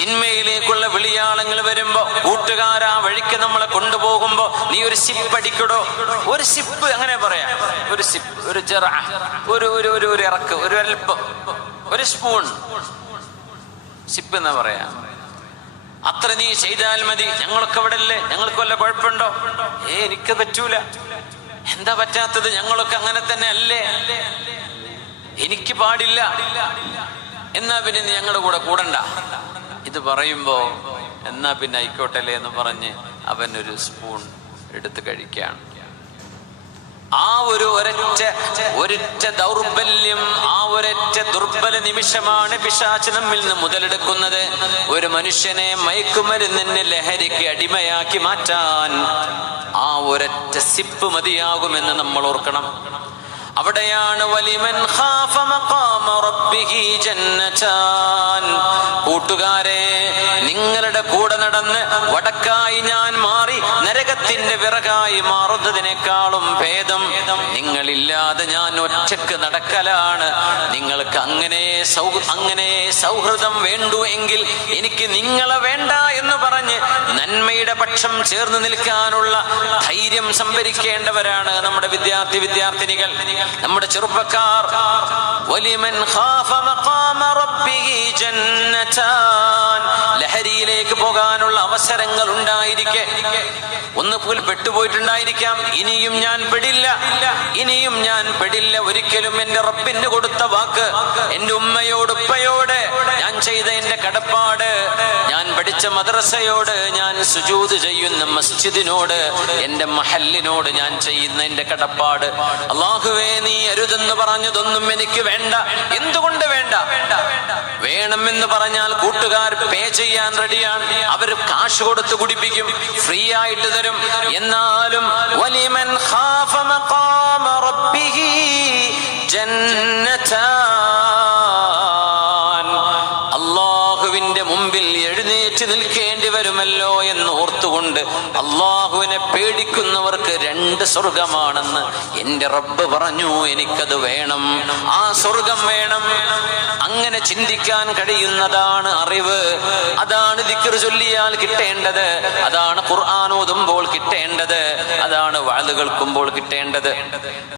തിന്മയിലേക്കുള്ള വിളിയാളങ്ങൾ വരുമ്പോ, കൂട്ടുകാരാ വഴിക്ക് നമ്മളെ കൊണ്ടുപോകുമ്പോ നീ ഒരു സിപ്പ് അടിക്കടോ, ഒരു സിപ്പ്, അങ്ങനെ പറയാം, ഒരു സിപ്പ്, ഒരു ജറ, ഒരു ഇറക്ക്, ഒരു അല്പം, ഒരു സ്പൂൺ സിപ്പ് എന്നാ പറയാ. അത്ര നീ ചെയ്താൽ മതി. ഞങ്ങളൊക്കെ ഇവിടെ അല്ലേ, ഞങ്ങൾക്ക് വല്ല കുഴപ്പമുണ്ടോ? എനിക്ക് പറ്റൂല. എന്താ പറ്റാത്തത്? ഞങ്ങളൊക്കെ അങ്ങനെ തന്നെ അല്ലേ, എനിക്ക് പാടില്ല. എന്നാ പിന്നെ നീ ഞങ്ങളുടെ കൂടെ കൂടണ്ട. ഇത് പറയുമ്പോ എന്നാ പിന്നെ ആയിക്കോട്ടല്ലേ എന്ന് പറഞ്ഞ് അവൻ ഒരു സ്പൂൺ എടുത്ത് കഴിക്കുകയാണ്. ആ ഒരൊറ്റ ദൗർബല്യം, ആ ഒരൊറ്റ ദുർബല നിമിഷമാണ് പിശാച് നമ്മിൽ നിന്ന് മുതലെടുക്കുന്നത്. ഒരു മനുഷ്യനെ മയക്കുമരുന്നിന്, ലഹരിക്ക് അടിമയാക്കി മാറ്റാൻ ആ ഒരൊറ്റ സിപ്പ് മതിയാകുമെന്ന് നമ്മൾ ഓർക്കണം. അവിടെയാണ് വലിമൻ ഖാഫ മഖാമ റബ്ബിഹി ജന്നതാൻ. കൂട്ടുകാരെ, നിങ്ങളുടെ കൂടെ നടന്ന് വടക്കായി ഞാൻ മാറി നരകത്തിന്റെ വിറകായി മാറുന്നതിനേക്കാളും ഭേദം നിങ്ങളില്ലാതെ ഞാൻ ഒറ്റക്ക് നടക്കലാണ്. നിങ്ങൾക്ക് അങ്ങനെ സൗഹൃദം വേണ്ടു എങ്കിൽ എനിക്ക് നിങ്ങളെ വേണ്ട എന്ന് പറഞ്ഞ് നന്മയുടെ പക്ഷം ചേർന്ന് നിൽക്കാനുള്ള ധൈര്യം സംഭരിക്കേണ്ടവരാണ് നമ്മുടെ വിദ്യാർത്ഥിനികൾ, നമ്മുടെ ചെറുപ്പക്കാർ. വലിമൻ ഖാഫ മഖാമ റബ്ബിഹി ജന്നതാൻ. ലഹരിയിലേക്ക് പോകാനുള്ള അവസരങ്ങൾ ഉണ്ടായിരിക്കെ ഒന്നുപോൽ പെട്ടുപോയിട്ടുണ്ടായിരിക്കാം. ഇനിയും ഞാൻ പെടില്ല, ഒരിക്കലും എന്റെ റബ്ബിന് കൊടുത്ത വാക്ക്, എന്റെ ഉമ്മയോട് ഉപ്പയോട് ഞാൻ ചെയ്ത എന്റെ കടപ്പാട്, ഞാൻ പഠിച്ച മദ്രസയോട്, ഞാൻ സുജൂദ് ചെയ്യുന്ന മസ്ജിദിനോട്, എന്റെ മഹല്ലിനോട് ഞാൻ ചെയ്യുന്ന എന്റെ കടപ്പാട്, അല്ലാഹുവേ നീ അരുതെന്ന് പറഞ്ഞതൊന്നും എനിക്ക് വേണ്ട. എന്തുകൊണ്ട് വേണ്ട? വേണമെന്ന് പറഞ്ഞാൽ കൂട്ടുകാർ പേ ചെയ്യാൻ റെഡിയാണ്, അവർ കാശ് കൊടുത്ത് കുടിപ്പിക്കും, ഫ്രീ ആയിട്ട് തരും. എന്നാലും വലിമൻ ഖാഫ മഖാമ റബ്ബിഹി ജന്നതാൻ. അല്ലാഹുവിന്റെ മുമ്പിൽ എഴുന്നേറ്റ് നിൽക്കേണ്ടി വരുമല്ലോ എന്ന് ഓർത്തുകൊണ്ട് അല്ലാഹുവിനെ പേടിക്കുന്നവർക്ക് 2 സ്വർഗമാണെന്ന് എന്റെ റബ്ബ് പറഞ്ഞു. എനിക്കത് വേണം, ആ സ്വർഗം വേണം. അങ്ങനെ ചിന്തിക്കാൻ കഴിയുന്നതാണ് അറിവ്. അതാണ് ദിക്ർ ചൊല്ലിയാൽ കിട്ടേണ്ടത്, അതാണ് ഖുർആൻ ഓതുമ്പോൾ കിട്ടേണ്ടത്, അതാണ് വഅദ് കേൾക്കുമ്പോൾ കിട്ടേണ്ടത്.